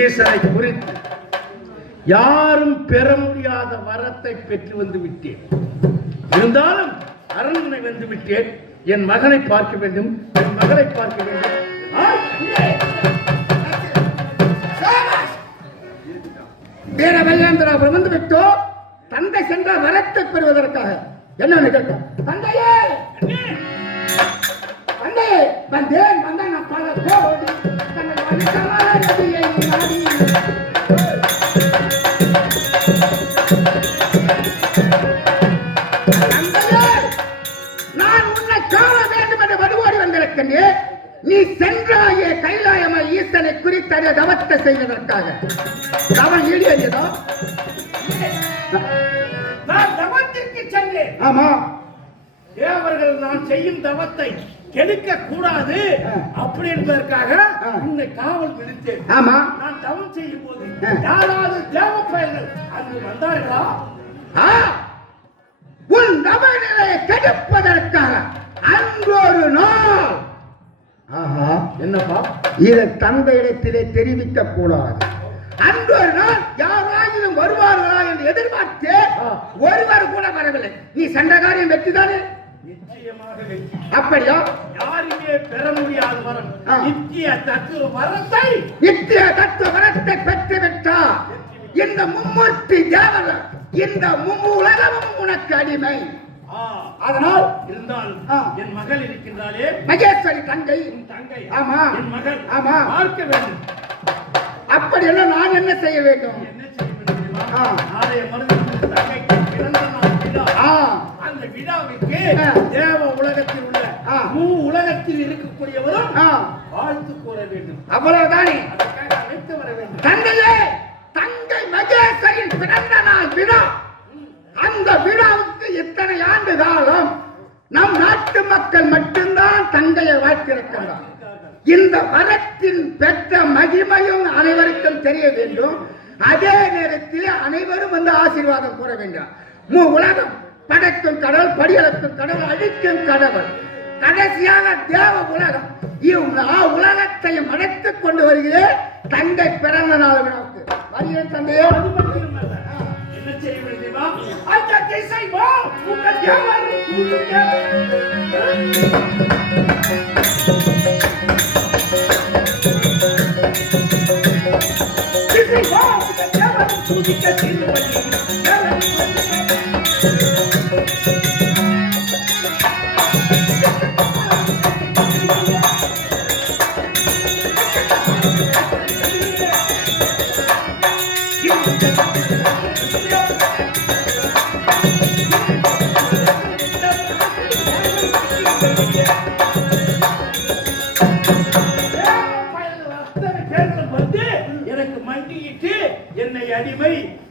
ஈசனை குறித்து யாரும் பெற முடியாத வரத்தை பெற்று வந்து விட்டேன். இருந்தாலும் அரண்மனை வந்து விட்டேன். என் மகனை பார்க்க வேண்டும், என் மகளை பார்க்க வேண்டும். வீரபல்லேந்திராபுரம் வந்து விட்டோம். தந்தை சென்ற வரத்தை பெறுவதற்காக என்ன கேட்டோம். தந்தையே தந்தையே வந்தேன் வந்தேன் நான் பல கோடி நான் உன்னை காண வேண்டும் என்று வடுவோடி வந்திருக்கின்றேன். நீ சென்றாயே கைலாயமா ஈசனை குறித்த தவத்தை செய்வதற்காக. தவம் ஈடேறியதோ? நான் தவத்திற்கு சென்றேன். ஆமா, தேவர்கள் நான் செய்யும் தவத்தை கெடுக்க கூடாது அப்படி என்பதற்காக உன்னை காவல் விடுத்தேன். ஆமா, நான் தவம் செய்யும் போது யாராவது தேவ பயல்கள் அங்கு வந்தார்களா? உன் தவநிலையை கெடுப்பதற்காக அன்றொரு நாள். என்னப்பா, இதை தந்தையிடத்திலே தெரிவிக்க கூடாது. அன்றொரு நாள் யாராயிலும் வருவார்களா என்று எதிர்பார்த்து ஒருவர் கூட வரவில்லை. நீ சென்ற காரியம் வெற்றிதானே? நிச்சயமாக வெற்றி. அப்படியா? யாருமே பெற முடியாத வரம் நித்திய தத்துவ வரத்தை பெற்றுவிட்டார். இந்த மும்மூர்த்தி தேவர்கள், இந்த உலகமும் உனக்கு அடிமை. அதனால் இருந்தால் என் மகள் இருக்கின்றாளே மகேஸ்வரி, தங்கை. தங்கை? ஆமா, என் மகள். ஆமா, பார்க்க வேண்டும். அப்படி எல்லாம் நான் என்ன செய்ய வேண்டும்? என்ன செய்ய வேண்டும்? நாளைய மறுநாள் தங்கைக்கு பிறந்த நாள் விழா. அந்த விழாவிற்கு தேவ உலகத்தில் உள்ள உலகத்தில் இருக்கக்கூடியவரும் வாழ்த்து கூற வேண்டும். அவ்வளவுதானே? அதுக்காக அழைத்து வர வேண்டும். தந்தையே, தங்கை மகேஸ்வரின் பிறந்த நாள் விழா. அந்த விழாவுக்கு இத்தனை ஆண்டு காலம் நம் நாட்டு மக்கள் மட்டும்தான் தங்கையை வாழ்த்திருக்கிறார். இந்த வரத்தின் பெற்ற மகிமையும் அனைவருக்கும் தெரிய வேண்டும். அதே நேரத்தில் அனைவரும் வந்து ஆசீர்வாதம் கூற வேண்டும். உலகம் படைக்கும் கடவுள், படியளக்கும் கடவுள், அழிக்கும் கடவுள், கடைசியாக தேவ உலகம். உலகத்தையும் அடைத்துக் கொண்டு வருகிறேன் தங்கை பிறந்த நாள் விழாவுக்கு. வருகிறேன் தந்தையோ. என்ன செய்ய வேண்டுமா? அந்த திசை வா, உங்கள் தேவர் திசை வா, உங்கள் தேவர் சூதிக்க திருவள்ளி.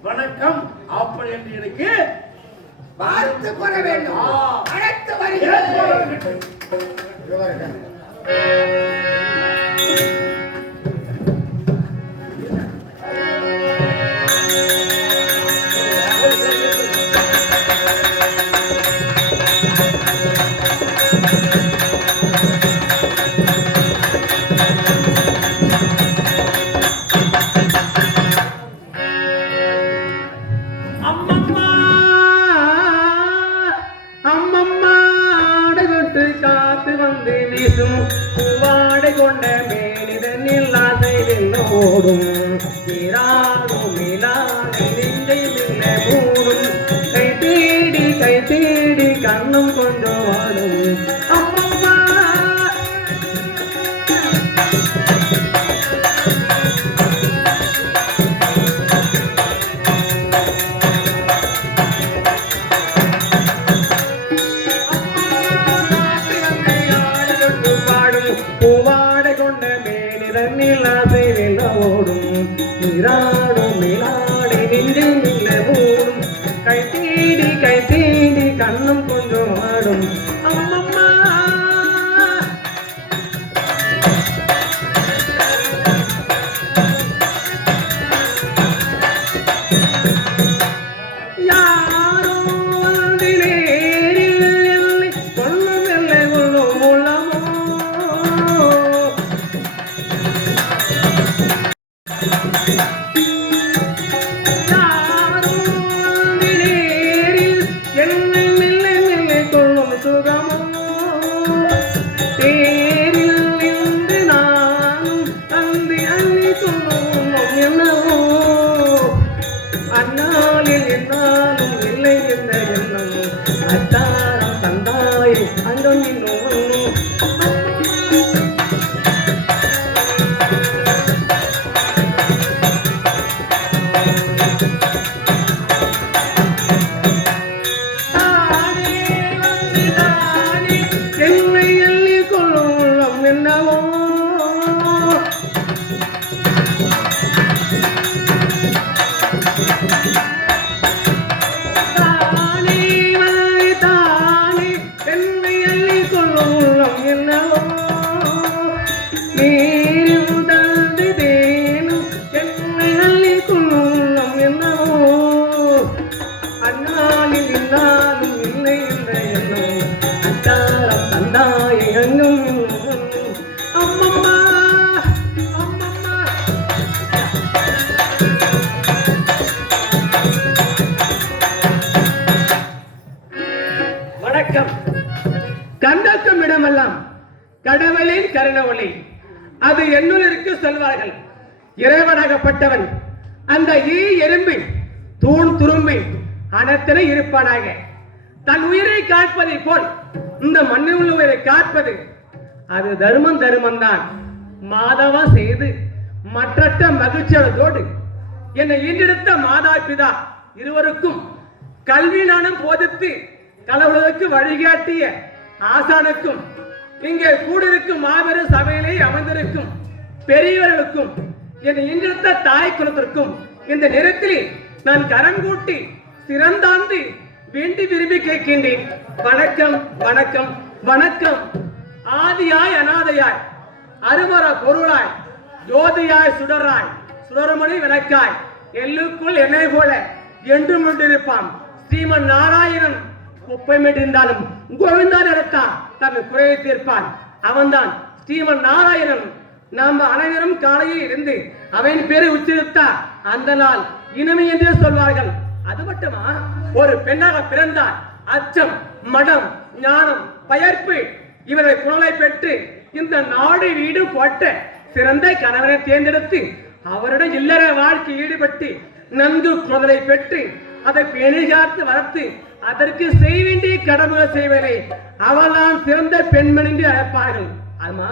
வணக்கம் அப்படி என்று எனக்கு பார்த்து கூற வேண்டும். அழைத்து வருகிறேன். வாடை கொண்ட மேனிதனில் ஆசையில் ஓடும் நீராடும் நிலாவை நெஞ்சை மில்ல மூடும் கை தேடி கண்ணும் கொண்டு வாடும் அம்மம்மா பூவாடை கொண்ட மேனிதனில் ஆசையில் ஓடும் நீராடும் நிலாடை நெஞ்சை மில்ல மூடும் கை தேடி கண்ணும் கொண்டு ஆடும் அம்மம்மா யாரோ வந்து நேரில் என்னை கொள்ளும் எல்லை கொள்ளும் உள்ளமோ அந்நாளில் என்னாலும் இல்லை என்ற எண்ணம் அத்தாரம் தந்தாய் அங்கம் இன்னும் என்னை எள்ளி கொள்ளும் என்னவோ நீரும் தந்து தேனும் என்னை அள்ளி கொள்ளும் என்னவோ அந்நாளில் இன்னாலும் இல்லை என்ற எண்ணம் அத்தாரம் தந்தாய் எங்கும் அம்மம்மா அம்மம்மா வணக்கம். கண்டக்கும் இடமெல்லாம் கடவுளின் கருண ஒளி அது என்னுள்ளிருக்கு சொல்வார்கள். இறைவனாகப்பட்டவன் அந்த எறும்பின் தூண் துரும்பின் அனத்தினை இருப்பானாக. தன் உயிரை காப்பதை போல் இந்த மண்ணில் உள்ள உயிரை காப்பது அது தர்மம் தான். மாதவா செய்து மற்றற்ற மகிழ்ச்சியோடு என்னை ஈண்டெடுத்த மாதா பிதா இருவருக்கும் கல்வி நானும் போதித்து கடவுளுக்கு வழிகாட்டிய ஆசானுக்கும் இங்கே கூடியிருக்கும் மாபெரும் சபையிலே அமர்ந்திருக்கும் பெரியவர்களுக்கும் என்னை ஈண்டெடுத்த தாய் குலத்திற்கும் இந்த நேரத்தில் நான் கரம் கூட்டி சிறந்தாந்து வேண்டி விரும்பி கேட்கின்றேன். வணக்கம் வணக்கம் வணக்கம். ஆதியாய் அநாதையாய் அருமர பொருளாய் ஜோதியாய் சுடராய் சுடரமணி விளக்காய் எல்லுக்குள் என்னை போல என்றும் கொண்டிருப்பான் ஸ்ரீமன் நாராயணன் குப்பைமிட்டிருந்தாலும் கோவிந்தான் எடுத்தான் தன் குறையை தீர்ப்பான். அவன்தான் ஸ்ரீமன் நாராயணன். நாம் அனைவரும் காலையில் இருந்து அவன் பேரை உச்சரித்தா அந்த நாள் இனிமை என்றே சொல்வார்கள். அது மட்டுமா, ஒரு பெண்ணாக பிறந்தார். அச்சம், மடம், ஞானம், பயர்ப்பு இவரை குணலை பெற்று இந்த நாடு வீடு போட்ட சிறந்த கணவனை தேர்ந்தெடுத்து அவருடைய இல்லற வாழ்க்கை ஈடுபட்டு நன்கு குழந்தை பெற்று அதை பேணி காத்து வளர்த்து அதற்கு செய்ய வேண்டிய கடமைகள் செய்வதை அவளாம் சிறந்த பெண்மணி என்று அழைப்பார்கள். ஆமா,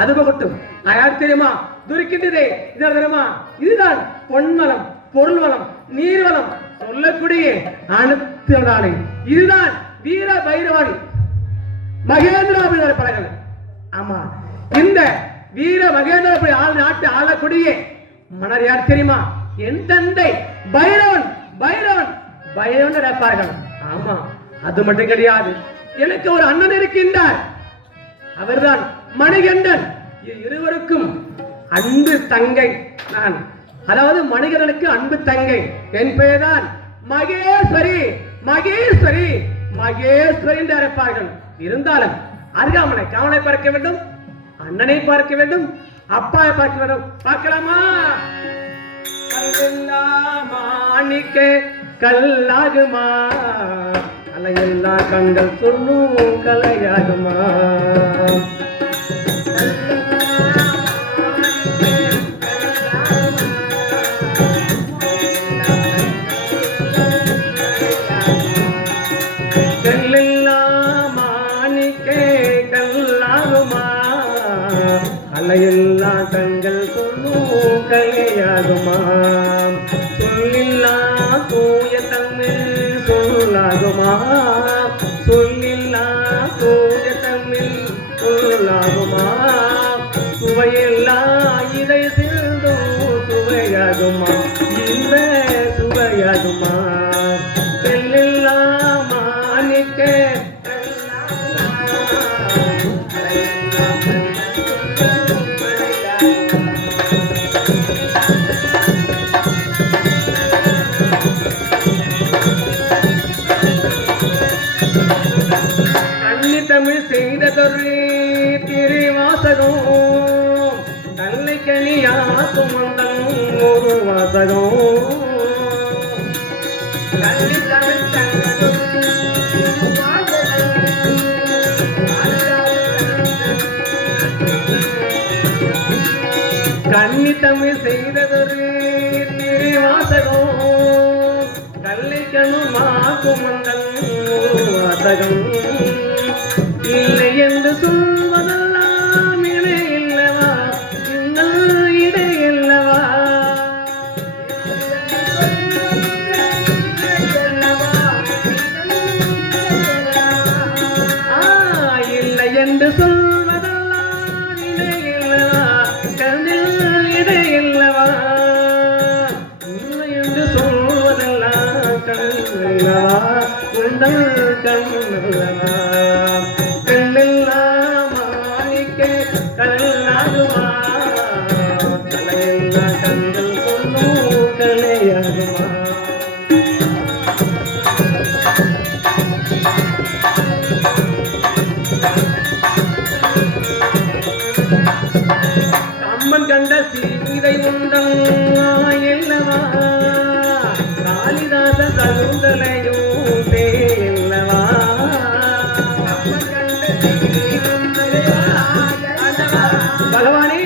அது மட்டும் யார் தெரியுமா? துரிக்கின்றதே இது தெரியுமா? இதுதான் பொன்வளம், பொருள் வளம், நீர்வளம் சொல்லக்கூடிய அனைத்து நாளை. இதுதான் வீர பைரவன் மகேந்திராபுரி படங்கள். ஆமா, இந்த வீர மகேந்திராபுரி நாட்டு ஆளக்கூடிய மன்னர் யார் தெரியுமா? என் தந்தை பைரவன் பைரவன் பைரவன் இருப்பார்கள். ஆமா, அது மட்டும் கிடையாது, எனக்கு ஒரு அண்ணன் இருக்கின்றார், அவர்தான் மணிகண்டன். இருவருக்கும் அன்பு தங்கை நான், அதாவது மணிகண்டனுக்கு அன்பு தங்கை. என் பெயர்தான் மகேஸ்வரி. மகேஸ்வரி மகேஸ்வரி என்று அழைப்பார்கள். இருந்தாலும் அருகாமனை காவலை பார்க்க வேண்டும், அண்ணனை பார்க்க வேண்டும், அப்பாவை பார்க்க வேண்டும். பார்க்கலாமா? மாணிக்க கல்லாகுமா, அலையெல்லா கண்கள் சொல்லும் கலையாகுமா. அலையெல்லா கண்கள் சொல்லும் கலையாகுமா. சொல்லில்லா தூய தமிழ் சொல்லாகுமா, சொல்லில்லா தூய தமிழ் சொல்லாகுமா. சுவையெல்லா இதை சிந்தும் சுவையாகுமா, இந்த சுவையாகுமா. செல்லில்லா மாணிக்க தமிழ் செய்ததொரு திருவாசகம், தன்னை கனியாக்கும் மந்தம் ஒரு வாசகம். கன்னி தமிழ் செய்ததொரு திருவாசகம், கல்லை கணுமாக்கும் மந்தம் ஒரு வாசகம். இல்லை என்று சொல்வதெல்லாம் இடை இல்லவா, இன்னும் இடை இல்லவா. இல்லை என்று சொல்வதெல்லாம் இடை இல்லவா, கண்ணில் இடை இல்லவா. இல்லை என்று சொல்வதெல்லாம் கண் இல்லவா, உண்டல் கண் இல்லவா. கல்லாகுமா, கலையெல்லா கண்கள் சொல்லும் கலையாகுமா. கம்மன் கண்ட சீதை உண்டல் இல்லவா, காளிதாச தகுந்தலையும் தேல்லவா. பகவானே,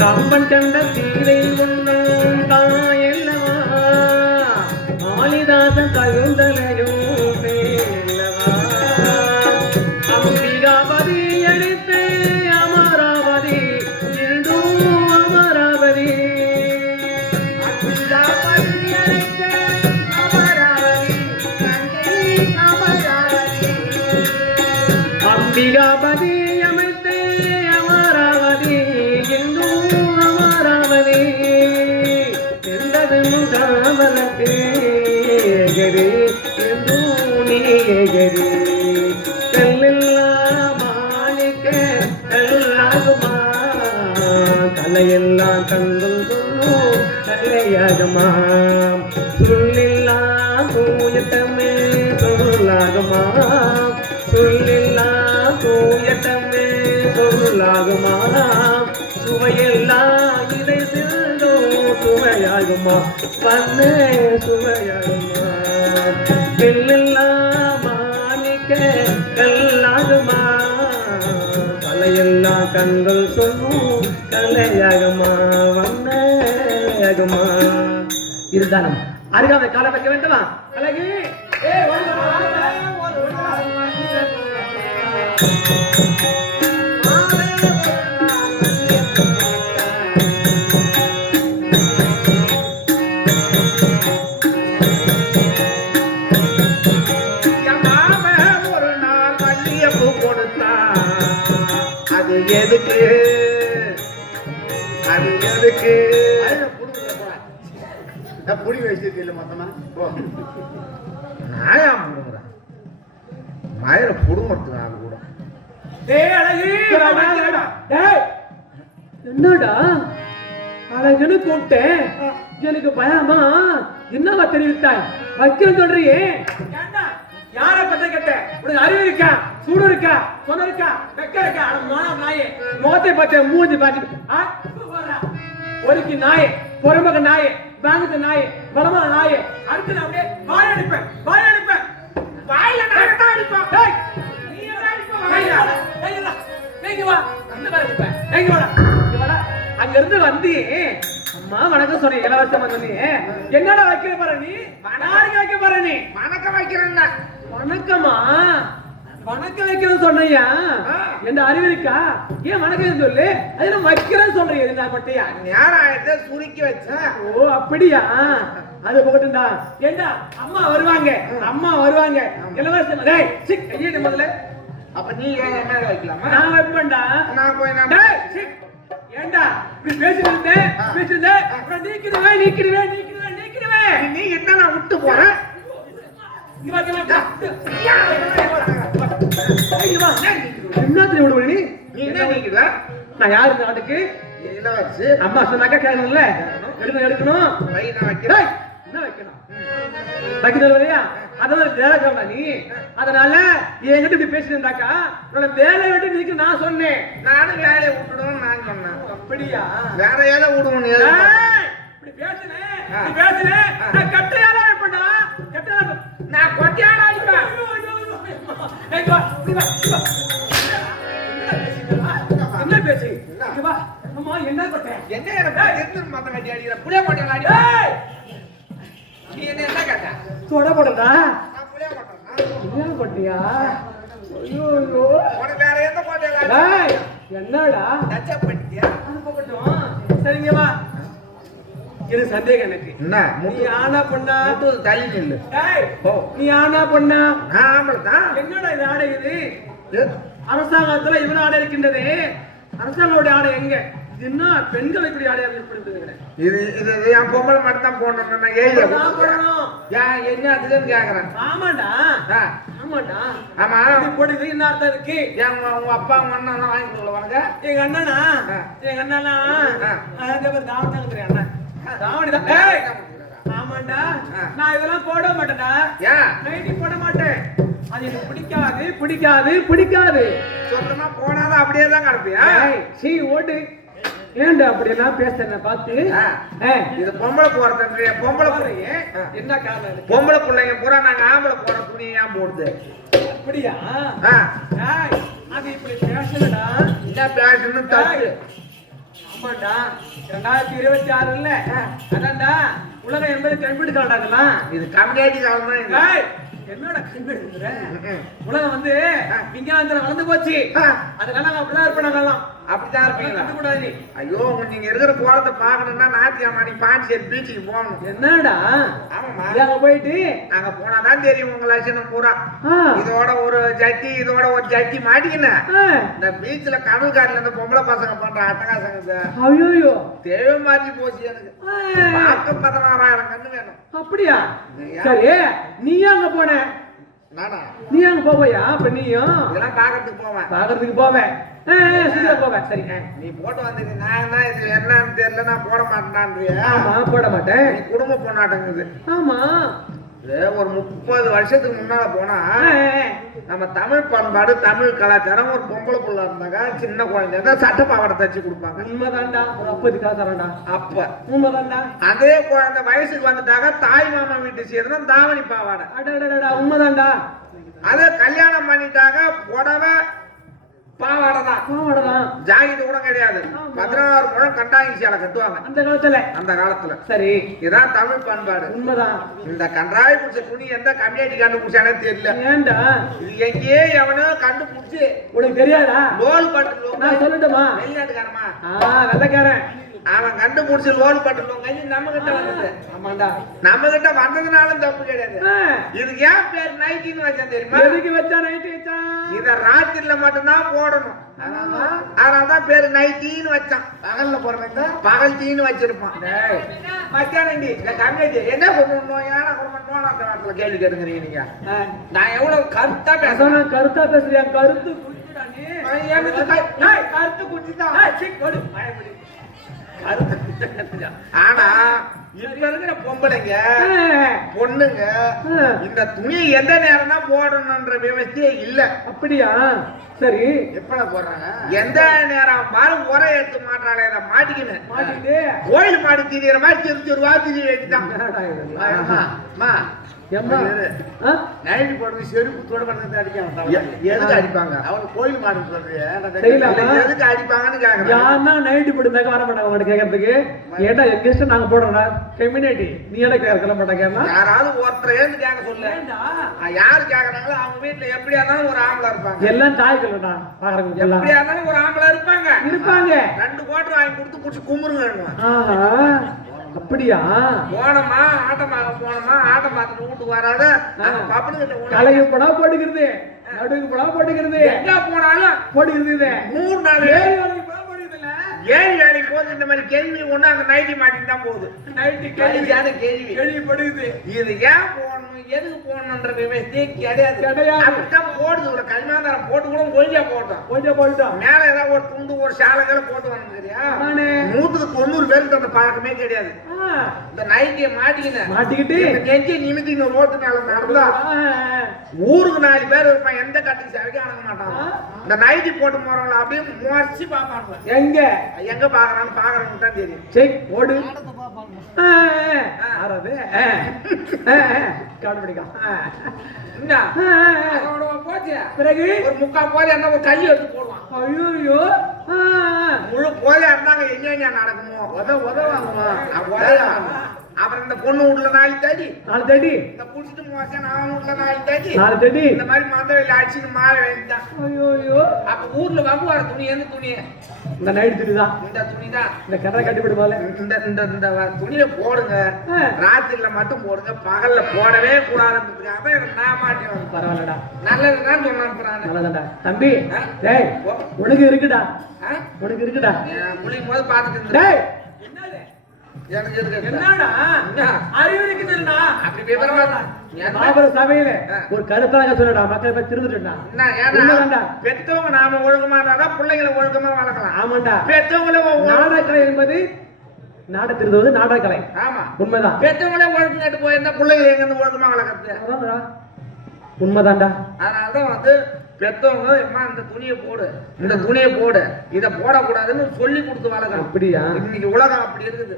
கம்பன் கண்ட சீதை உண்ணும் தாயல்லவா, காளிதாசன் தகுந்தலையும் தேல்லவா. அம்பிகாபதி அடித்து அமராவதி இன்றும் அமராவதி. அம்பிகாபதி அமைத்து அமராவதி இன்னும் அமராவதி. எந்ததும் காவலக்கு எகரி என்றும் நீ எகரி. கல்லில்லா மாணிக்க கல்லாகுமா, கலையெல்லாம் கண்கள் சொல்லும் கலையாகுமா. சொல்லில்லா தூய தமிழ் சொல்லாகுமா, சொல்லில்லா தூய தமிழ் சொல்லாகுமா. சுவையெல்லா இதை செல்லும் சுவையாகுமா, பண்ணே சுவையாகுமா. கல்லில்லா மாணிக்க கல்லாகுமா, கலையெல்லா கண்கள் சொல்லும் கலையாகுமா, வண்ணாகுமா. இருந்தாலும் அருகாமை கால வைக்க வேண்டுமா? அழகி ஒரு நாள் மல்லிகைப்பூ கொடுத்தா அது எதுக்கு? அது எதுக்கு புடி வச்சுட்டு இல்லை மொத்தமா நாயா முடுங்குறேன் மயில புடுங்கிறதுக்கு அது கூட என்னடா அழகுன்னு கூப்பிட்டேன் எனக்கு பயமா என்னவா தெரிவித்தாய் வைக்கிறேன் சொல்றியே யார பத்த கேட்ட உனக்கு அறிவு இருக்கா சூடு இருக்கா சொன்ன இருக்கா வெக்க இருக்கா நாயே முகத்தை பார்த்த மூஞ்சி பார்த்து ஒருக்கி நாயே பொறுமக நாயே பேங்குக்கு நாயே பலமான நாயே அடுத்து நான் அப்படியே வாய் அடிப்பேன் வாயில நான் தான் அடிப்பேன் நீ என்ன அடிப்ப எங்க வா இந்த மாதிரி அடிப்பேன் எங்க வாடா அங்க இருந்து வந்து அம்மா வணக்கம் சொன்ன இலவசம் வந்து என்னடா வைக்கிற பாரு நீ நாளைக்கு வைக்க பாரு நீ வணக்கம் வைக்கிறேன்னா வணக்கமா வணக்கம் வைக்கிறேன்னு சொன்னையா என்ன அறிவு இருக்கா ஏன் வணக்கம் சொல்லு அது நான் வைக்கிறேன்னு சொல்றீங்க என்ன பட்டியா நேரம் ஆயிட்டு சுருக்கி வச்சேன் ஓ அப்படியா அது போகட்டும்டா ஏண்டா அம்மா வருவாங்க இலவசம் டேய் சிக் ஐயே முதல்ல அப்ப நீ ஏன் மேல வைக்கலாமா நான் வைப்பேன்டா நான் போய் டேய் சிக் ஏண்டா இப்படி பேசிட்டு அப்புறம் நீக்கிடுவேன் நீ என்ன நான் விட்டு போறேன் என்னத்துல விடுவ நீ என்ன நீக்கல நான் யாரு இந்த நாட்டுக்கு இளவரசி அம்மா சொன்னாக்கா கேட்கணும்ல எடுக்கணும் வை நான் வைக்கிறேன் என்ன வைக்கணும் வைக்கிறது இல்லையா அதான் வேலை நீ அதனால என்கிட்ட இப்படி பேசியிருந்தாக்கா உன்னோட வேலையை விட்டு நீக்கு நான் சொன்னேன் நானும் வேலையை விட்டுடுவேன் நான் சொன்னேன் அப்படியா வேற ஏதோ விடுவோம் இப்படி பேசுனேன் நான் கட்டையால இருப்பேன்டா கட்டையால நான் கொட்டையால இருப்பேன் என்ன பேசி வா அம்மா என்ன கொட்டை என்ன எனக்கு தெரிஞ்சு மத்த கட்டி அடிக்கிற புளிய மாட்டேன் அடி நீ என்ன கேட்ட தொட போடா நான் புளிய மாட்டேன் என்ன கொட்டியா ஐயோ உனக்கு வேற எந்த மாட்டேன் டேய் என்னடா டச்சப் பண்ணிட்டியா அது போகட்டும் சரிங்க வா இது சந்தேகம் எனக்கு என்ன நீ ஆனா பொண்ணா தள்ளி நில்லு டேய் நீ ஆனா பொண்ணா நான் ஆம்பளை தான் என்னடா இது ஆடை இது அரசாங்கத்துல இவன் ஆடை இருக்கின்றது அரசாங்கோட ஆடை எங்க இது என்ன பெண்கள் இப்படி ஆடையா ஏற்படுத்துகிறேன் இது இது என் பொம்பளை மட்டும் தான் போடணும் நான் எழுதி நான் போடணும் ஏன் என்ன அதுன்னு கேக்குறேன் ஆமாடா ஆமாடா ஆமா இது போடுது என்ன அர்த்தம் இருக்கு என் உங்க அப்பா உங்க அண்ணா எல்லாம் வாங்கி கொடுவாங்க எங்க அண்ணனா அதே மாதிரி தாவணி அண்ணன் தாவணி தான் ஏய் ஆமாண்டா நான் இதெல்லாம் போட மாட்டேன்டா ஏன் நைட்டி போட மாட்டேன் அது எனக்கு பிடிக்காது சொந்தமா போனாதான் அப்படியே தான் கிடப்பியா சீ ஓடு ஏன்டா அப்படி எல்லாம் பேசுறேன் பார்த்து இது பொம்பளை போறது பொம்பளை பிள்ளைங்க என்ன காரணம் பொம்பளை பிள்ளைங்க பூரா நாங்க ஆம்பளை போற துணி ஏன் போடுது அப்படியா அது இப்படி பேசலடா என்ன பேசணும் தப்பு ஆமாண்டா 2026 இல்ல அதான்டா உலகம் 80 கம்ப்யூட்டர் காலடாங்கலாம் இது கம்யூனிட்டி காலம் தான் என்னோட கம்ப்யூட்டர் உலகம் வந்து விஞ்ஞானத்துல வளர்ந்து போச்சு அதனால நாங்க அப்படிதான் இருப்போம் அப்படிதான் இருப்பீங்களா ஐயோ நீங்க இருக்கிற கோலத்தை பாக்கணும்னா ஞாயிற்றுக்கிழமை அன்னைக்கு பாண்டிச்சேரி பீச்சுக்கு போகணும் என்னடா ஆமாமா அங்க போயிட்டு அங்க போனாதான் தெரியும் உங்க லட்சணம் பூரா இதோட ஒரு ஜட்டி மாட்டிக்கினேன் இந்த பீச்ல கடல் காட்டுல இந்த பொம்பளை பசங்க பண்ற அட்டகாசங்க ஐயோ தேவை மாறி போச்சு எனக்கு பார்க்க 16,000 கண்ணு வேணும் அப்படியா சரி நீ அங்க போன நானா நீ அங்க போவையா அப்ப நீயும் இதெல்லாம் பாக்கிறதுக்கு போவேன் சுத்தில போவேன் சரி நீ போட்டு வந்தீங்க நான் தான் இது என்னன்னு தெரியல நான் போட மாட்டேன்றியா ஆமா போட மாட்டேன் நீ குடும்ப போனாட்டங்குது ஆமா ஒரு 30 வருஷத்துக்கு முன்னால போனா நம்ம தமிழ் பண்பாடு தமிழ் கலாச்சாரம் ஒரு பொம்பளை புள்ள இருந்தாங்க சின்ன குழந்தை சட்டை பாவாடை தச்சு கொடுப்பாங்க உண்மைதான்டா ஒரு 50 காசு அப்ப உண்மைதான்டா அதே குழந்தை வயசுக்கு வந்துட்டாங்க தாய் மாமா வீட்டு சேர்ந்தா தாவணி பாவாடை அடடடடா உண்மைதான்டா அதே கல்யாணம் பண்ணிட்டாங்க புடவை பாவாடைதான் ஜாக்கெட் கூட கிடையாது 16 முழம் கண்டாங்கி சேலை கட்டுவாங்க அந்த காலத்துல சரி இதான் தமிழ் பண்பாடு உண்மைதான் இந்த கன்றாய் பிடிச்ச துணி எந்த கம்யூனிட்டி கண்டுபிடிச்சானே தெரியல ஏண்டா இது எங்கேயே எவனோ கண்டுபிடிச்சு உனக்கு தெரியாதா லோல் பட்டு நான் சொல்லட்டுமா வெளிநாட்டுக்காரமா வெள்ளக்காரன் அவன் கண்டுபிடிச்சு லோல் பட்டு நம்ம கிட்ட வந்தது ஆமாண்டா நம்ம கிட்ட வந்ததுனாலும் தப்பு கிடையாது இதுக்கு ஏன் பேர் நைட்டின்னு வச்சான் தெரியுமா எதுக்கு வச்சா நைட்டி வச்சா இத ராத்திரில மட்டும்தான் போடணும். அதனாலதான் பேரு நைட்டின்னு வச்சான். பகல்ல போறவங்க பகல் தீன்னு வச்சிருப்பான். மத்தியானம் இல்ல கம்மியாச்சு என்ன பண்ணணும் ஏன்னா குடும்பத்தோட கேள்வி கேட்டுக்கிறீங்க நீங்க. நான் எவ்வளவு கருத்தா பேசுறேன். கருத்தா பேசுறேன். கருத்து கருத்து குடிச்சுதான். ஆனா இப்ப இருக்கிற பொம்பளைங்க பொண்ணுங்க இந்த துணியை எந்த நேரம் தான் போடணும்ன்ற விவசாயே இல்ல. அப்படியா? சரி, எப்படா போடுறாங்க? எந்த நேரம் பாரு உரை எடுத்து மாட்டாளே மாட்டிக்கின்னு மாட்டிட்டு கோயில் மாடி திரியிற மாதிரி திரு வா திரி வச்சுட்டான். நைட்டு போடுறது செருப்பு தோட பண்ணது அடிக்காம எதுக்கு அடிப்பாங்க? அவனுக்கு கோயில் மாடு சொல்றியா? எதுக்கு அடிப்பாங்கன்னு கேக்குறேன். யாருன்னா நைட்டு போட்டுருந்தாக்க வர மாட்டாங்க அவன்கிட்ட கேட்கறதுக்கு. ஏன்டா எங்க இஷ்டம் நாங்க போடுறோம்டா கம்யூனிட்டி. நீ எனக்கு சொல்ல மாட்டாங்க. யாராவது ஒருத்தர் ஏந்து கேட்க சொல்லு. யாரு கேக்குறாங்களோ அவங்க வீட்டுல எப்படியா இருந்தாலும் ஒரு ஆம்பளை இருப்பாங்க. எல்லாம் தாய் சொல்லடா பாக்குறவங்க எல்லாம் எப்படியா இருந்தாலும் ஒரு ஆம்பளை இருப்பாங்க. இருப்பாங்க. 2 கோட்டர் வாங்கி கொடுத்து புடிச்சு கும்பிடுங்க. அப்படியா? போனமா ஆட்டமா போனமா ஆட்டம் பார்த்துட்டு வீட்டுக்கு வராத கலைக்கு படம் போட்டுக்கிறது, நடுவுக்கு படம் போட்டுக்கிறது, எங்க போனாலும் போட்டுக்கிறது. 3 நாள் 7 வேலைக்கு போது இந்த மாதிரி கேள்வி ஒண்ணு அங்க நைட்டி மாட்டிட்டு தான் போகுது. நைட்டு கேள்விப்படுது. இது ஏன் போடணும் எதுக்கு போடணும்ன்ற விவசாயே கிடையாது. அப்படித்தான் போடுது. ஒரு கல்யாணம் போட்டு கூட போட்டோம். மேல ஏதாவது ஒரு துண்டு ஒரு சாலைகளை போட்டு வாங்கிக்கிறியா? 100க்கு 90 பேருக்கு அந்த பழக்கமே கிடையாது. இந்த நைட்டியை மாட்டிக்கிட்டு நெஞ்சை நிமித்தி ரோட்டு மேல நடந்தா ஊருக்கு 4 பேர் இருப்பான். எந்த கட்டுக்கு சரிக்கு அணங்க மாட்டாங்க. இந்த நைட்டி போட்டு போறவங்கள அப்படியே முறைச்சு பாப்பாங்க. எங்க பாக்குறான்னு பாக்குறவங்க தான் தெரியும். சரி ஓடு. பிறகு ஒரு 3/4 போதை என்ன ஒரு கையை எடுத்து போடுவான். ஐயோ முழு போதையா இருந்தாங்க என்ன நடக்குமோ உதவாங்குமா. அப்புறம் இந்த பொண்ணு வீட்டுல 4 தேடி இந்த குடிச்சிட்டு மோசம் நான் வீட்டுல 4 தேடி இந்த மாதிரி மந்தவெளி அடிச்சுன்னு மாலை வேண்டிதான். ஐயோ அப்ப ஊர்ல வர துணி எந்த துணி? இந்த நைட் துணி தான். இந்த துணி தான். இந்த கட்டை கட்டிவிடுவாங்க. இந்த துணியை போடுங்க. ராத்திரில மட்டும் போடுங்க. பகல்ல போடவே கூடாதுன்றதுக்காக நான் மாட்டி வந்து பரவாயில்லடா. நல்லதுதான் சொன்னான். நல்லதாடா தம்பி. டேய் உனக்கு இருக்குடா. உனக்கு இருக்குடா. முழிக்கும் போது பாத்துட்டு டேய் எனக்கு இருக்கு. என்னடா அறிவு இருக்குதுடா. அப்படி விவரமா பாபர சபையில ஒரு கருத்தாக சொல்லடா. மக்கள் இப்ப திருந்துட்டா. பெத்தவங்க நாம ஒழுக்கமா இருந்தாதான் பிள்ளைங்களை ஒழுக்கமா வளர்க்கலாம். ஆமாண்டா. பெத்தவங்கள நாடகக்கலை என்பது நாட திருந்துவது நாடகக்கலை. ஆமா உண்மைதான். பெத்தவங்களே ஒழுக்கம் கேட்டு போயிருந்தா பிள்ளைங்களை எங்க இருந்து ஒழுக்கமா வளர்க்கறது? உண்மைதான்டா. அதனாலதான் வந்து பெத்தவங்க அம்மா இந்த துணியை போடு இந்த துணியை போடு இதை போடக்கூடாதுன்னு சொல்லி கொடுத்து வளர்க்கணும். அப்படியா? இன்னைக்கு உலகம் அப்படி இருக்குது.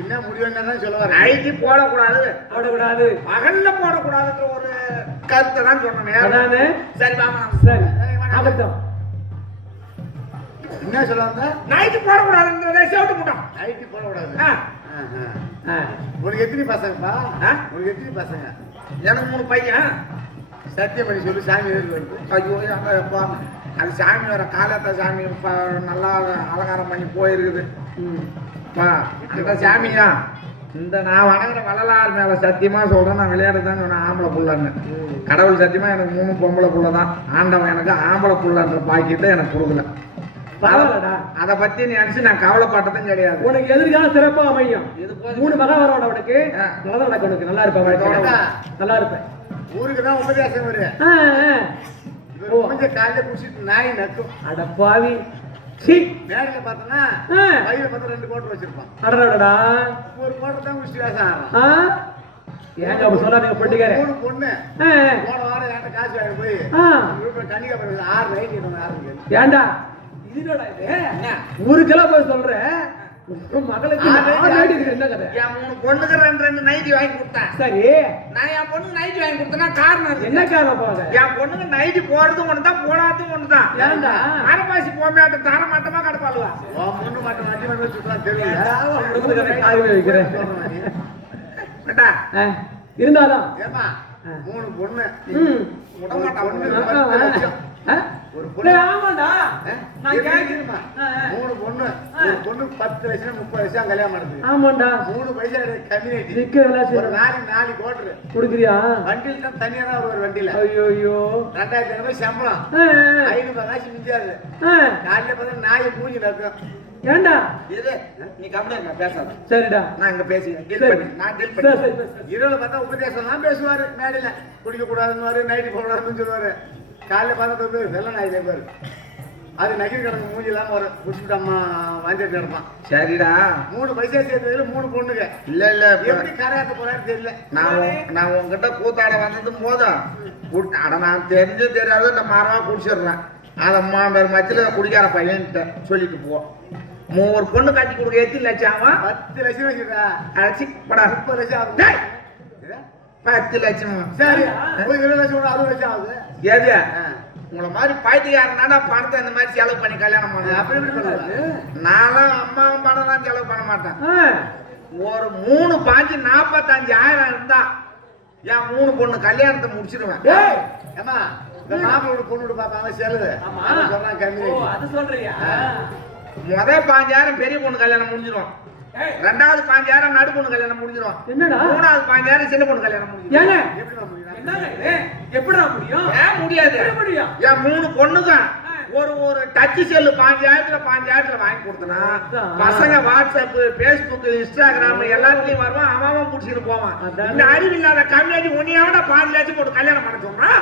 என்ன முடிவுன்னு சொல்லுவாரு. நைட்டி போடக்கூடாது பகல்ல போடக்கூடாதுன்ற ஒரு கருத்தை தான் சொன்னேன். சரி வாங்க. சரி ஆகட்டும். என்ன சொல்லுவாங்க? நைட்டி போடக்கூடாதுன்றதை சேவிட்டு போட்டோம். நைட்டி போடக்கூடாது. உனக்கு எத்தனை பசங்கப்பா? உனக்கு எத்தனை பசங்க? எனக்கு 3 பையன். சத்தியம் பண்ணி சொல்லி சாமி வருது. ஐயோ அப்பா அது சாமி வர காலத்தை சாமி நல்லா அலங்காரம் பண்ணி போயிருக்குது. அந்த சாமியா இந்த நான் வணங்குற வள்ளலார் மேல சத்தியமா சொல்றேன். நான் விளையாடுதான் சொன்னேன் ஆம்பளை புள்ளன்னு. கடவுள் சத்தியமா எனக்கு 3 பொம்பளை புள்ள தான். ஆண்டவன் எனக்கு ஆம்பளை புள்ளன்ற பாக்கியத்தை எனக்கு கொடுக்கல. அத பத்தி நினைச்சு நான் கவலைப்பட்டதும் கிடையாது. உனக்கு எதிர்கால சிறப்பா அமையும். 3 மகா வரோட உனக்கு நல்லா நடக்கும். உனக்கு நல்லா இருப்ப. நல்லா இருப்பேன். ஊருக்கு தான் உபதேசம் வரு. கொஞ்சம் காலையில குடிச்சிட்டு நாய் நக்கும். அட பாவி. நேரில் பார்த்தோன்னா வயிறு பார்த்தா 2 கோட்டர் வச்சிருப்பான். அடடா ஒரு கோட்டர் தான் குடிச்சு வேசாம். ஏங்க அப்படி சொல்லாதீங்க பொட்டிக்காரே. 3 பொண்ணு போன வாரம் என்கிட்ட காசு வாங்கி போய் கன்னிகா பண்ணி 6 நைட் 6 ஏண்டா இதுடா இது ஊருக்கெல்லாம் போய் சொல்றேன். மகளுக்கு என்ன கதை? என் 3 பொண்ணுக்கு 2 நைட்டி வாங்கி கொடுத்தேன். சரி நான் என் பொண்ணுக்கு நைட்டி வாங்கி கொடுத்தேன்னா காரணம் என்ன காரணம் போகுது? என் பொண்ணுக்கு நைட்டி போடுறது ஒண்ணுதான் போடாதும் ஒண்ணுதான். ஏண்டா அரபாசி போமாட்ட தர மாட்டமா கடப்பாளுவா. பொண்ணு மட்டும் வண்டி வந்து சுத்தலாம் தெரியல. இருந்தாலும் ஏமா 3 பொண்ணு ஒரு பொண்ணு ஆமாடா நான் கேட்கிறேன். 3 பொண்ணு, ஒரு பொண்ணு 10 லட்சம் 30 லட்சம் கல்யாணம் பண்ணுது. ஆமாண்டா 3 பைசா கம்யூனிட்டி நிக்கல ஒரு நாளைக்கு 4 கோட்டர் குடுக்குறியா? வண்டியில தான் தனியா தான் ஒரு வண்டியில. ஐயோ ஐயோ 2000 ரூபாய் சம்பளம். 500 காசு மிஞ்சாது. காலையில பார்த்தா நாய் மூஞ்சி நடக்கும். ஏண்டா இரு நீ கம்ப்ளைண்ட் பேசாத. சரிடா நான் இங்க பேசிக்கிறேன். டீல் சரி. பண்ணி நான் டீல் சரி, பண்ணி. சரி, சரி. இரவுல பார்த்தா உபதேசம்லாம் பேசுவாரு மேடையில. குடிக்க கூடாதுன்னு நைட்டு போடாதுன்னு சொல்லுவாரு. காலையில பார்த்தா பேர் வெள்ள நாய் பேரு. அது நகை கிடக்கு மூஞ்சி இல்லாம வரும். குடிச்சுட்டு அம்மா வாங்கிட்டு கிடப்பான். சரிடா 3 பைசா சேர்த்ததுல 3 பொண்ணுங்க. இல்ல இல்ல எப்படி கரையாத்த போறாரு தெரியல. நான் உங்ககிட்ட கூத்தாட வந்ததும் போதும் அட நான் தெரிஞ்சு தெரியாத இந்த மரமா குடிச்சிடுறேன். அதை மாம்பேர் மத்தியில குடிக்கார பையன்ட்ட சொல்லிட்டு போ. 3 பொண்ணு கட்டி கொடுக்க எத்தனை லட்சம் ஆகும்? 10 லட்சம் வச்சுக்கா. அழைச்சி படா 30 லட்சம் ஆகும். டேய், 10 லட்சம். சரி ஒரு 20 லட்சம் கூட 60 லட்சம் ஆகுது. எது உங்களை மாதிரி பைத்தியக்காரனா பணத்தை இந்த மாதிரி செலவு பண்ணி கல்யாணம் பண்ண அப்படி எப்படி பண்ணுவாரு? நான்லாம் அம்மாவும் பணம் தான் செலவு பண்ண மாட்டேன். ஒரு 3 பாஞ்சு 45,000 இருந்தா என் 3 பொண்ணு கல்யாணத்தை முடிச்சிருவேன். ஏமா இந்த மாப்பிளோட பொண்ணோட பாப்பாங்க செலவு சொல்றான் கம்மி. அது சொல்றியா? முத 5,000 பெரிய பொண்ணு கல்யாணம் முடிஞ்சிடும். 2வது 5,000 நடு பொண்ணு கல்யாணம் முடிஞ்சிடும். என்னடா 3வது 5,000 சின்ன பொண்ணு கல்யாணம் முடிஞ்சிடும். ஏங்க எப்படி முடியும்? என்னங்க இது? எப்படிடா முடியும்? ஏன் முடியாது? எப்படி முடியும்? என் 3 பொண்ணுங்க ஒரு டச் செல்லு 5,000 வாங்கி கொடுத்தனா பசங்க வாட்ஸ்அப், பேஸ்புக், இன்ஸ்டாகிராம் எல்லாத்துலயும் வருவான். அவன் முடிச்சுட்டு போவான். இந்த அறிவு இல்லாத கம்மியாடி உன்னையோட 5 லட்சம் போட்டு கல்யாணம் பண்ண சொன்னா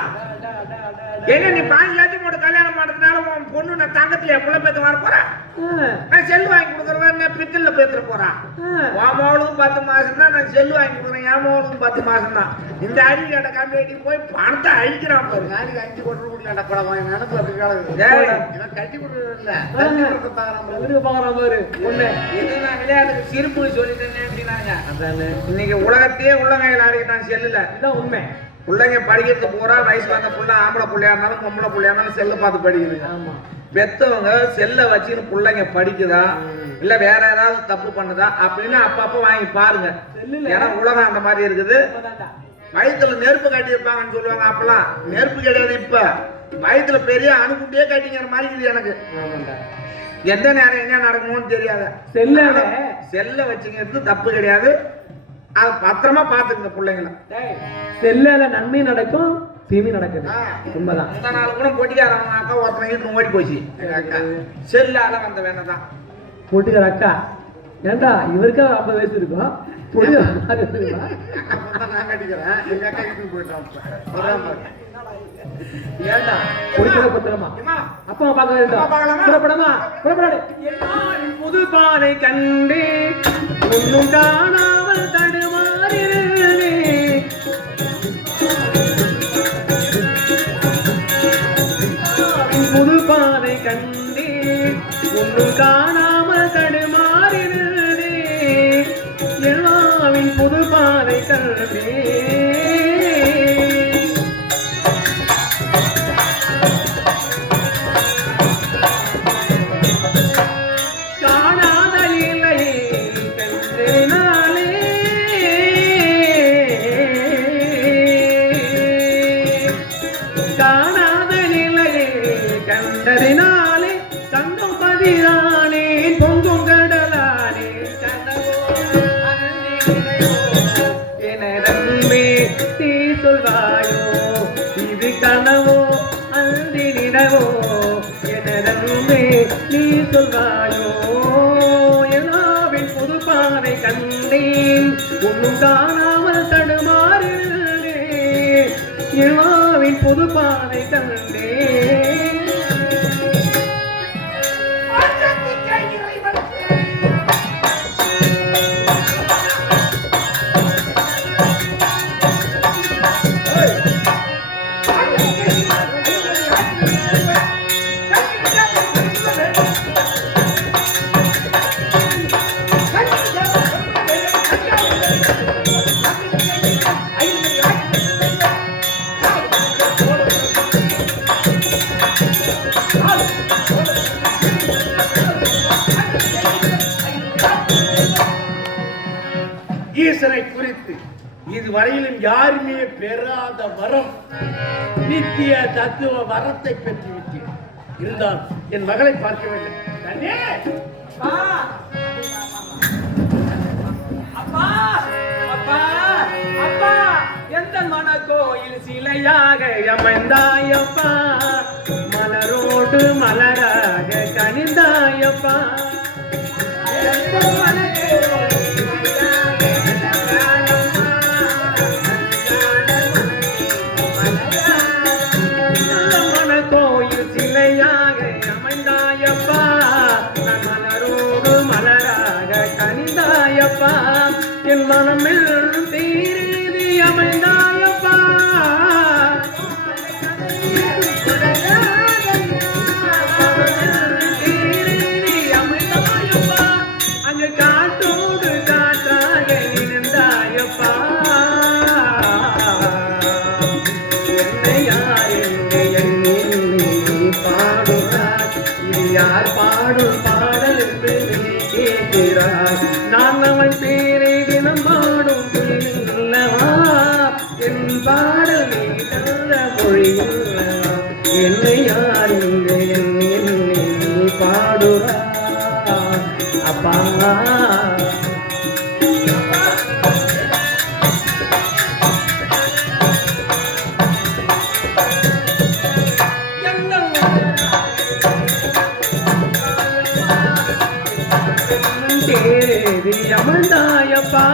என்ன? நீ 5 லட்சம் போட்டு கல்யாணம் பண்ணதுனால உன் பொண்ணு நான் தங்கத்துல புள்ள பேத்து வர போறேன். நான் செல்லு வாங்கி கொடுக்குறேன். பித்தல்ல பேத்துற போறான். உன் மகளுக்கும் 10 மாசம் தான் நான் செல்லு வாங்கி கொடுக்குறேன். என் மகளுக்கும் 10 மாசம் தான். இந்த அறிவு கேட்ட கம்மியாடி போய் பணத்தை அழிக்கிறான் பாரு. நாளைக்கு 5 கோடி கொடுக்கலாம்டா படம் நினைப்பு அப்படி கிடக்குது. இவன் கட்டி கொடுக்கல பாக்குறான் பாரு ஒண்ணு. இது நான் விளையாட்டுக்கு சிரிப்பு சொல்லிட்டேன் அப்படின்னாங்க. இன்னைக்கு உலகத்தையே உள்ளங்கையில் ஆடிக்கிட்டான் செல்லுல. இதுதான் உண்மை. பிள்ளைங்க படிக்கிறதுக்கு பூரா வயசு வந்த புள்ள ஆம்பளை பிள்ளையா இருந்தாலும் பொம்பளை பிள்ளையா இருந்தாலும் செல்ல பார்த்து படிக்குதுங்க. ஆமா பெத்தவங்க செல்ல வச்சுன்னு பிள்ளைங்க படிக்குதா இல்ல வேற ஏதாவது தப்பு பண்ணுதா அப்படின்னு அப்பப்ப வாங்கி பாருங்க. ஏன்னா உலகம் அந்த மாதிரி இருக்குது. வயிற்றுல நெருப்பு கட்டியிருப்பாங்கன்னு சொல்லுவாங்க. அப்பெல்லாம் நெருப்பு கிடையாது. இப்ப வயிற்றுல பெரிய அணுகுண்டியே கட்டிங்கிற மாதிரி இருக்குது எனக்கு. எந்த நேரம் என்ன நடக்கணும்னு தெரியாத செல்ல வச்சுங்கிறது தப்பு கிடையாது. அது பத்திரமா பாத்துங்க பிள்ளைங்கள. செல்ல நன்மை நடக்கும் தீமை நடக்குது. உண்மைதான். இந்த நாள் கூட பொட்டிக்காரன் அக்கா ஒருத்தனை வீட்டு ஓடி போச்சு. எங்க அக்கா செல்லால வந்த வேணதான் பொட்டிக்கார அக்கா. ஏண்டா இவருக்கு 50 வயசு இருக்கும். நான் கட்டிக்கிறேன். எங்க அக்கா வீட்டுக்கு போயிட்டான். ஏண்டா பொட்டிக்கார பத்திரமா அப்பா பார்க்க வேண்டும். புறப்படமா புறப்படாது. புது பானை கண்டு ஒன்னும் காணாமல் தடுமாறினே. புது பானை கண்டு ஒன்னும் காணாமல் தடுமாறினே. எல்லாவின் புது பானை கண்டே. கண்டதினாலே தங்கம் பதிரானே பொங்கும் கடலானே எனதன்மே நீ சொல்வாயோ இது கனவோ அந்தி நினவோ. எனதன்மே நீ சொல்வாயோ எல்லாவின் புது பானை கண்டேன் ஒன்னும் காணாமல் தடுமாறினே. எல்லாவின் புது பானை கண்டேன். ஈசனை குறித்து இதுவரையிலும் யாருமே பெறாத வரம், நித்திய தத்துவ வரத்தை பெற்றுவிட்டேன். இருந்தால் என் மகளை பார்க்க வேண்டும். கண்ணே, அப்பா அப்பா அப்பா எந்த மன கோயில் சிலையாக அமைந்தாயப்பா, மலரோடு மலராக கனிந்தாயப்பா. மன கோயில் சிலையாக அமைந்தாயப்பா, மலரோடு மலராக கனிந்தாயப்பா, என் மனமில் தீருதி அமைந்தாயப்பா. தீருதி அமைந்தாயப்பா, அங்கு காற்றோடு காற்றாக நின்றாயப்பா. என்னை யார் என்று எண்ணி பாடுகிறார், இது யார் பாடும் பாடல் என்று நீ கேட்கிறார். நான் அவன் பேரை தினம் பாடும் அல்லவா, என் பாடல் நீ தந்த மொழி அல்லவா. என்னை யார் என்று எண்ணி நீ பாடுகிறார் அப்பா. தேவி அமர்ந்தாயப்பா,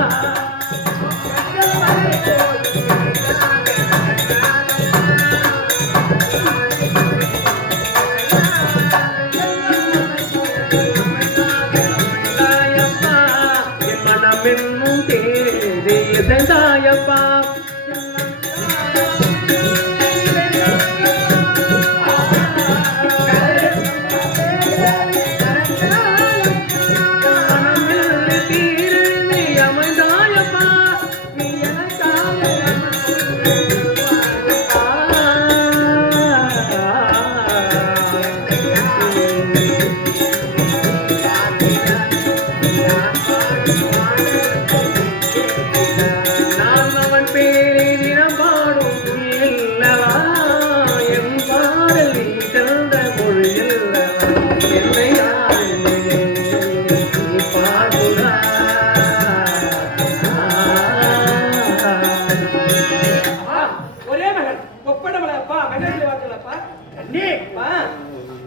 என் மனமென்னும் தேவி இசைந்தாயப்பா.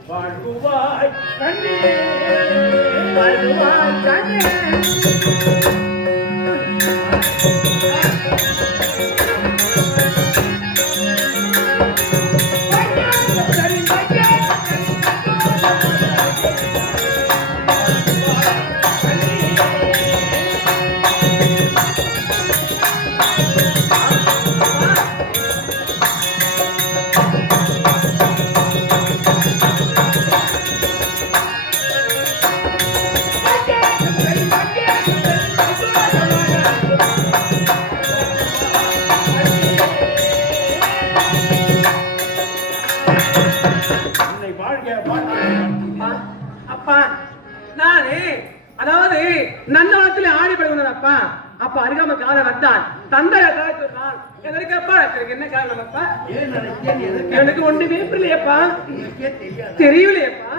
வாழ்வாய் கண்ணே, வாழ்வாய் கண்ணே. அப்பா நானே அதாவது நன்னவனத்திலே ஆடி படுகிறப்பா. அப்ப அருகாம கால வந்தான் தந்தைய சொன்னான். எதற்கப்பா என்ன காரணம் அப்பா? எனக்கு ஒண்ணுமே புரியலையப்பா, தெரியலையப்பா.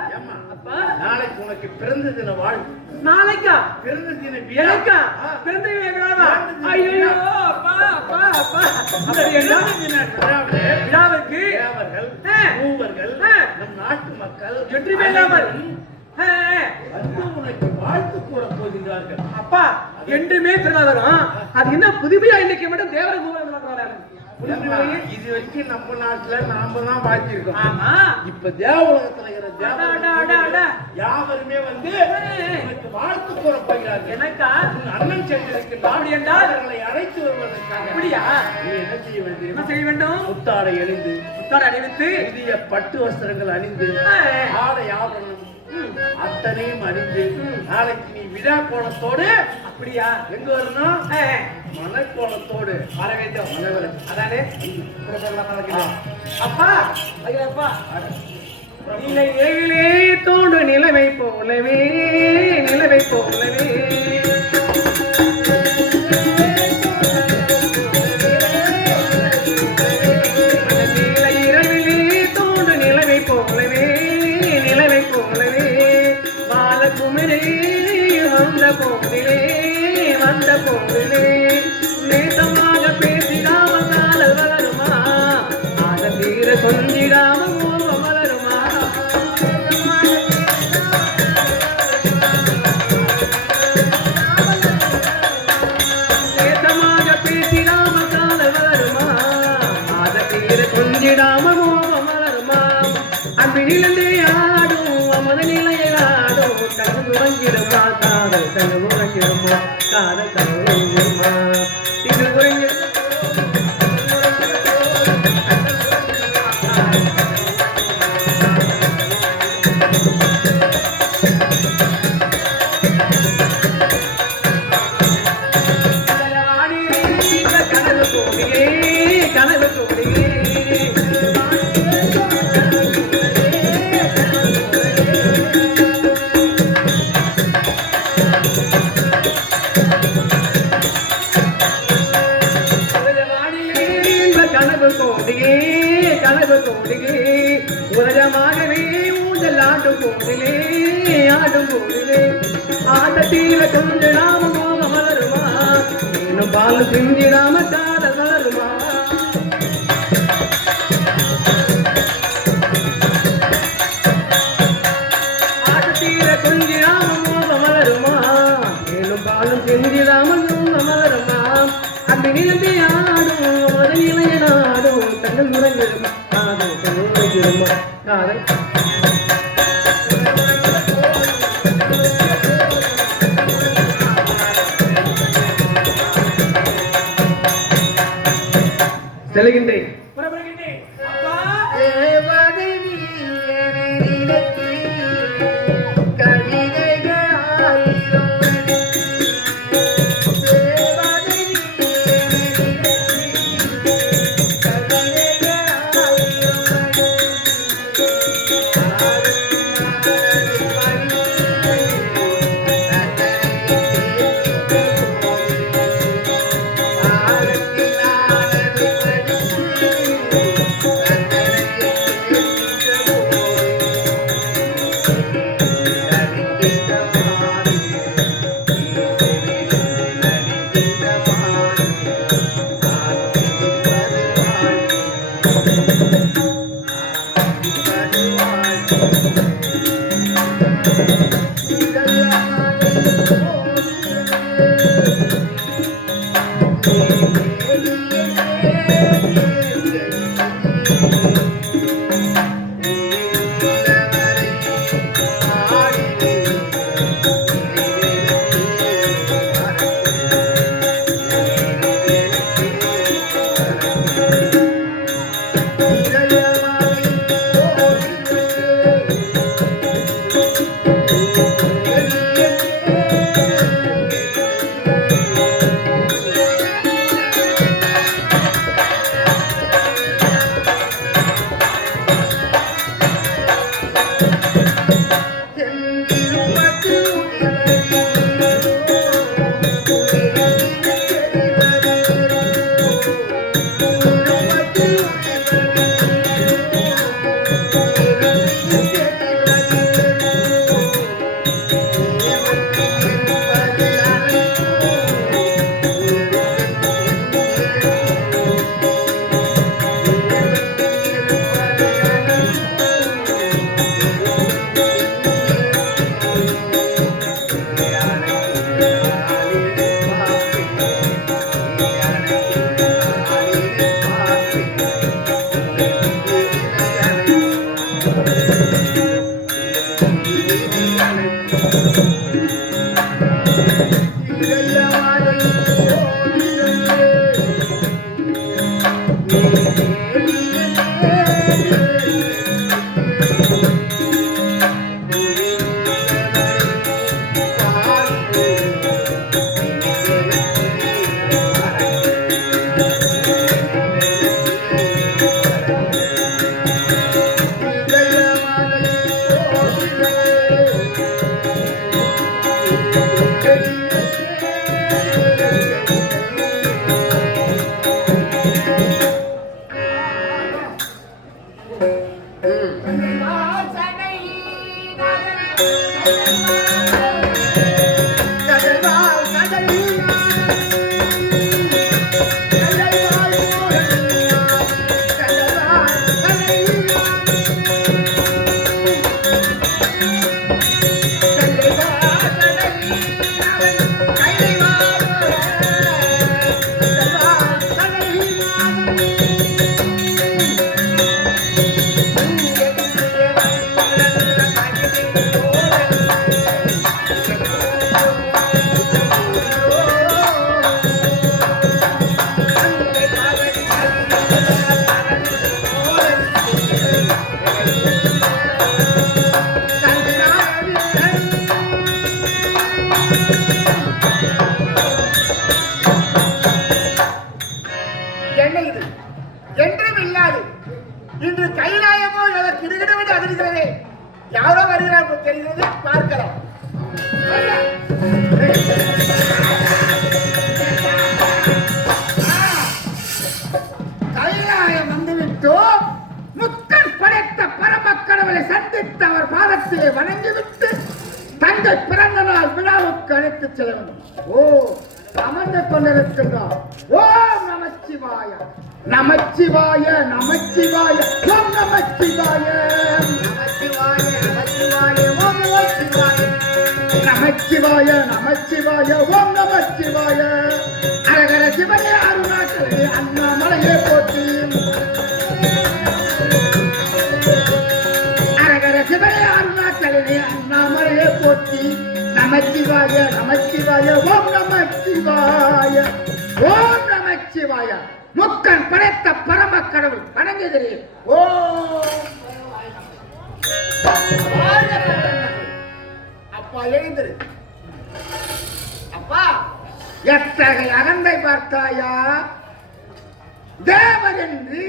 அப்பா நாளைக்கு உனக்கு பிறந்த தின வாழ். நாளைக்கா பிறந்த தின எனக்கா பிறந்த விழாவா? ஐயோ அப்பா அப்பா அப்பா. அப்படி என்ன விழாவுக்கு தேவர்கள் மூவர்கள் நம் நாட்டு மக்கள் வெற்றி இல்லாமல் உனக்கு வாழ்த்து கூற போகிறார்கள். அப்பா என்றுமே திருநாதரம் அது என்ன புதுமையா இன்னைக்கு மட்டும் தேவர மூலம் இது வரைக்கும் நம்ம நாட்டுல நாம தான் வாழ்த்திருக்கோம். ஆமா இப்ப தேவலோகத்துல இருக்கிற யாவருமே வந்து உனக்கு வாழ்த்து கூற போகிறார்கள். எனக்கா அண்ணன் சென்றிருக்கு அப்படி என்றால் அவர்களை அழைத்து வருவதற்காக. அப்படியா? நீ என்ன செய்ய வேண்டும்? என்ன செய்ய வேண்டும்? புத்தாடை அணிந்து புத்தாடை அணிவித்து புதிய பட்டு வஸ்திரங்கள் அணிந்து ஆடை ஆபரணம் அத்தனையும் அணிந்து நாளைக்கு நீ விழா கோலத்தோடு. அப்படியா? எங்க வரணும்? மனக்கோலத்தோடு வர வேண்டும். அதானே அப்பா. ஐயப்பா நிலை ஏழிலே தோடு நிலவை போலவே நிலவை போலவே இரவிலே தோடு நிலவை போலவே போதிலே வந்த போதிலே நேசமாக பேசிடாம காதல் வளருமா ஆக தீர கொஞ்சிடாம மோகம் வளருமா நேசமாக பேசிடாம காதல் வளருமா ஆக தீர கொஞ்சிடாம மோகம் வளருமா அன்பினிலே ஆடும் அமத நிலையாடும் கண்ணு உறங்கிடுமா காதல் கண்ணு உறங்கிடுமா காதல் கண்ணு உறங்கிடுமா இது உறங்கி கனவு கோடியே கனவு கோடியே கனவு கோடியே கனவு கோடியே உலகமாகவே ஊஞ்சல் ஆடும் போதிலே ஆடும் போதிலே ஆட்டத்தீர கொஞ்சிடாம மோகம் வளருமா இன்னும் பால் பிஞ்சிடாம காதல் வளருமா ஆட்டத்தீர கொஞ்சிடாம மோகம் வளருமா இன்னும் பாலும் பிஞ்சிடாம மோகம் வளருமா அப்படி நிலந்தே ஆடும் அது நிலையனாடும் கண்ணல் முறைஞ்சிருமா காதல் கண்ணல் முறைஞ்சிருமா காதல் செல்கின்றேன் தேவதை நீ என்னை நினைத்து கவிதைகள் ஆயிரம் தேவதை நீ என்னை நினைத்து கவிதைகள் ஆயிரம் வேண்டும். ஓ அமர்ந்து கொண்டிருக்கின்றோம். ஓம் நமச்சிவாய நமச்சிவாய நமச்சிவாய ஓம் நமச்சிவாய நமச்சிவாய நமச்சிவாய ஓம் நமச்சிவாய நமச்சிவாய நமச்சிவாய ஓம் நமச்சிவாய அரகர சிவனே அருணாச்சலே அண்ணாமலையே போற்றி அரகர சிவனே அருணாச்சலே அண்ணாமலையே போற்றி நமச்சிவாய நமச்சிவாய ஓம் நமச்சிவாய ஓம் நமச்சிவாய முக்கன் படைத்த பரம கடவுள் வணங்குகிறேன். ஓம் அப்பா எழுந்திரு. அப்பா எத்தகைய அகந்தை பார்த்தாயா? தேவர் என்று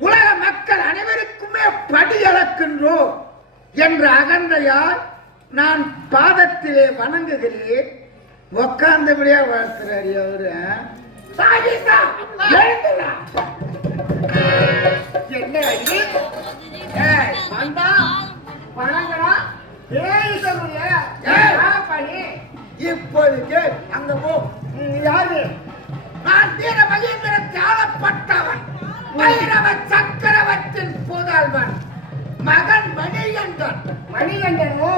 உலக மக்கள் அனைவருக்குமே படி அளக்கின்றோம் என்ற அகந்தையால் நான் பாதத்திலே வணங்குகிறேன். உக்காந்தபடியா வாழ்த்துறாரு அவரு. என்ன இது? வந்தா வணங்கடா. இப்போதைக்கு அங்க போ. யாரு? நான் வீர மகேந்திர தியாகப்பட்டவன், பைரவ சக்கரவர்த்தின் புதல்வன், மகன் மணிகண்டன். மணிகண்டனோ?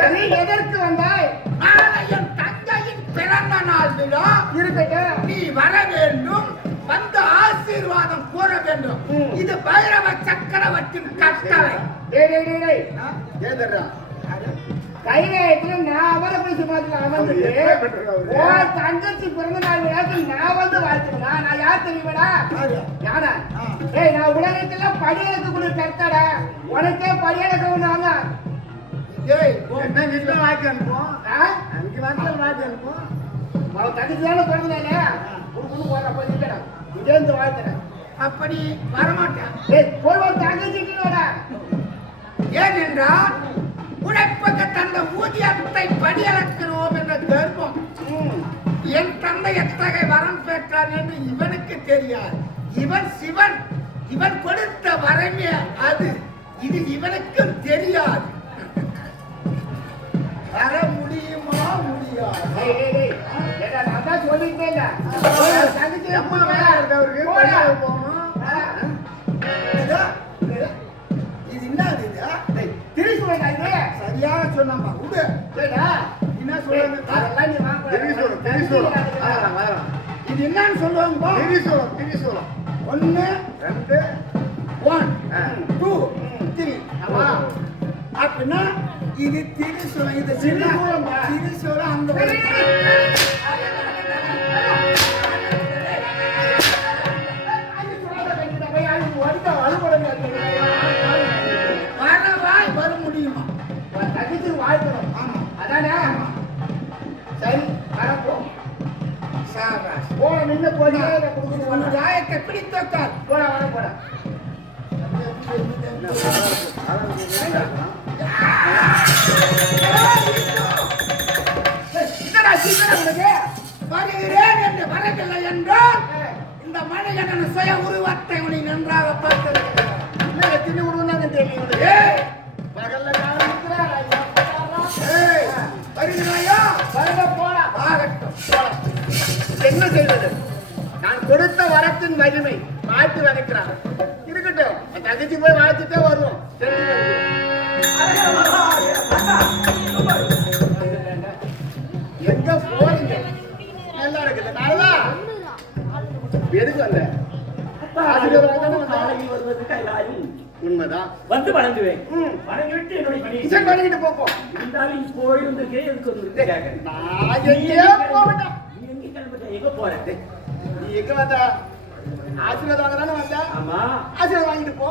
சரி, எதற்கு வந்தாய்? நாளை என் தங்கையின் பிறந்த நாள் விழா இருக்கட்டும். நீ வர வேண்டும், வந்து ஆசீர்வாதம் கூற வேண்டும். இது பைரவ சக்கரவர்த்தியின் கட்டளை. கையில நான் அவரை போய் சும்மாத்துல அமர்ந்துட்டு தங்கச்சி பிறந்த நாள் விழாக்கு நான் வந்து வாழ்த்துக்கா. நான் யார் தெரியுமாடா? யாரா? ஏய், நான் உலகத்துல படியலுக்கு கூட கட்டடா. உனக்கே படியலுக்கு ஒண்ணாங்க. ஏய், என்ன வீட்டுல வாக்கி அனுப்போம். அங்க வந்து வாக்கி அனுப்போம். அவன் தங்கச்சியான பிறந்தனாலே ஒரு போற போய் இருக்கடா. இதேந்து வாழ்த்துறேன். அப்படி வரமாட்டேன். ஏய், போய் ஒரு தங்கச்சிக்கிட்டோட. ஏனென்றால் உழைப்புக்கு தந்த ஊதியத்தை படியளக்கிறோம் என்ற கர்வம். என் தந்தை எத்தகைய வரம் பெற்றார் என்று இவனுக்கு தெரியாது. இவன் சிவன், இவன் கொடுத்த வரமே அது. இது இவனுக்கும் தெரியாது. வர முடியுமா? முடியாது. சொல்லிட்டேன். இது என்ன? சரியாக சொன்னாமா? என்ன சொல்லுங்க? இது என்னன்னு சொல்லுவாங்க? திரிசூலம். 1 2 1 2 3. அப்படின்னா இது திரிசூலம். இது திரிசூலம். அந்த வரவாய் வர முடியுமா? தகுதி வாழ்க்கணும். ஆமா, அதானே. சரி, வரப்போம். போன நின்று போய் ராயத்தை பிடித்தால் போட வர போட. வருகிறேன் என்று வரவில்லை என்றால் இந்த மனிதன சுய உருவத்தை உனி நன்றாக பார்த்திருக்கிறேன். எத்தனை உருவம் தாங்க தெரியும்? பகல்ல வருகிறாயா? வருக போல. ஆகட்டும், போலாம். என்ன செய்வது? நான் கொடுத்த வரத்தின் மகிமை வாழ்த்து வகைக்கிறான். இருக்கட்டும், தகுதி போய் வாழ்த்துட்டே வருவோம். எங்க போறீங்க? நல்லா இருக்குது. நல்லா எதுக்கு வந்த? உண்மைதான். வந்து வணங்குவேன். வணங்கிவிட்டு என்னுடைய பணி வணங்கிட்டு போப்போம். இருந்தாலும் போயிருந்துக்கே எதுக்கு நான் எங்கேயோ போவேன். நீ எங்க கிளம்பிட்ட? எங்க போறது? நீ எங்க வந்த? ஆசீர்வாதம் வாங்க தானே வந்த? ஆமா, ஆசீர்வாதம் வாங்கிட்டு போ.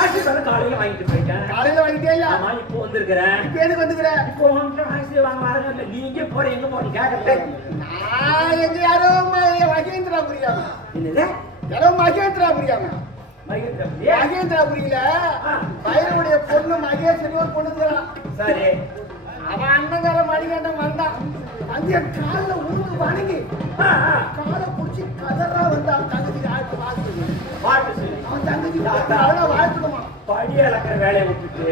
ஆசீர்வாதம் காலையில வாங்கிட்டு போயிட்டேன். காலையில வாங்கிட்டே இல்ல? ஆமா, இப்போ வந்திருக்கிறேன். இப்போ எதுக்கு வந்துக்கிற? இப்போ ஆசீர்வாதம் வாங்க வரல. நீ எங்க போற? எங்க போற? கேட்கல. நான் எங்க யாரோ மகேந்திரா புரியாம. என்னது? யாரோ மகேந்திரா புரியாம. மகேந்திரா புரியல. பையனுடைய பொண்ணு மகேஸ்வரி ஒரு பொண்ணு இருக்கிறான். சரி, அவன் அண்ணங்கார மணிகண்டன் வந்தான். வந்து என் காலில் உருவு வணங்கி காலை பிடிச்சி கதறா வந்து அவன் தங்கச்சிக்கு ஆழ்த்து வாழ்த்து. அவன் தங்கச்சி வாழ்த்துடுமா? படி அளக்கிற வேலையை விட்டுட்டு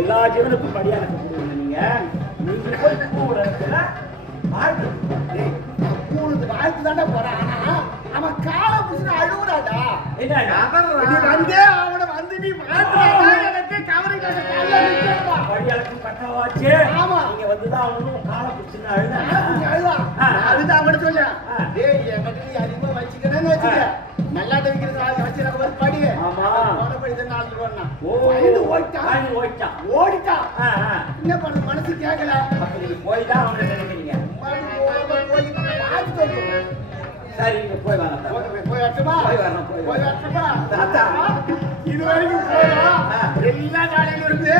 எல்லா ஜீவனுக்கும் படி அளக்க முடியும். நீங்க நீங்க போய் கூடுறதுல வாழ்த்து. டேய், நான் கூழுக்கு வாழ்த்து தாண்டா போறேன். ஆனா அவன் காலை புடிச்சு அழுகுறாடா. என்ன நீ வந்தே அவனை வந்து நீ வாழ்த்துறாடா, எனக்கு கவரி கட்ட கால்ல நிக்கிறடா. வழியாளுக்கு பட்டவாச்சு. ஆமா. நீங்க வந்துதான் அவனும் காலை பிடிச்சுன்னு அழுதா. காலை புடிச்சு அழுதா. நான் அதுதான் அவன்கிட்ட சொன்னேன். டேய், என்கிட்ட நீ அதிகமா வச்சுக்கிறேன்னு வச்சுக்க. நல்லா தெரிக்கிறது வச்சு நம்ம ஒரு படி. ஆமா. போன படி தான் 4 ரூபான்னா. ஓ, ஓடிட்டான். ஓடிட்டான். ஓடிட்டான். என்ன பண்ண மனசு கேட்கல. அப்ப நீங்க போய் தான் அவனை நினைக்கிறீங்க. போய் பார்த்துட்டு வந்துடும். சரி, நீங்க போய் வாங்க. போய் வரட்டுமா? போய் வரணும், போய் போய் வரட்டுமா? தாத்தா. இது வரைக்கும் போறோம். எல்லா நாளையில இருந்து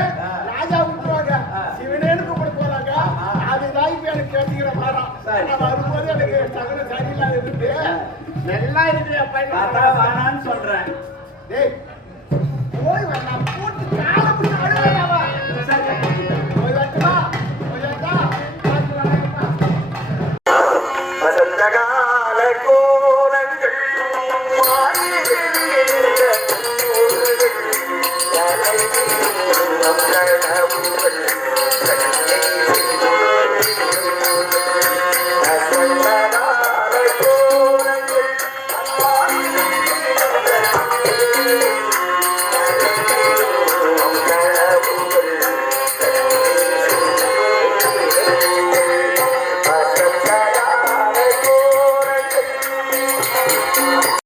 ராஜா விட்டுருவாங்க. சிவனேன்னு கூப்பிட போறாங்க. அதுதான் இப்ப எனக்கு கேட்டுக்கிற மாறான். நான் வரும்போது எனக்கு சகல சரியில்லாத இருந்து நல்லா இருக்கு தாத்தா வேணான்னு சொல்றேன். டேய், போய் வரலாம். போட்டு காலை பிடிச்சி அழுகிறாவா? சரி, போய் வரட்டுமா? போய் வரட்டா? பார்த்துக்கலாமா? அதந்தகால கோலங்கள் மாறி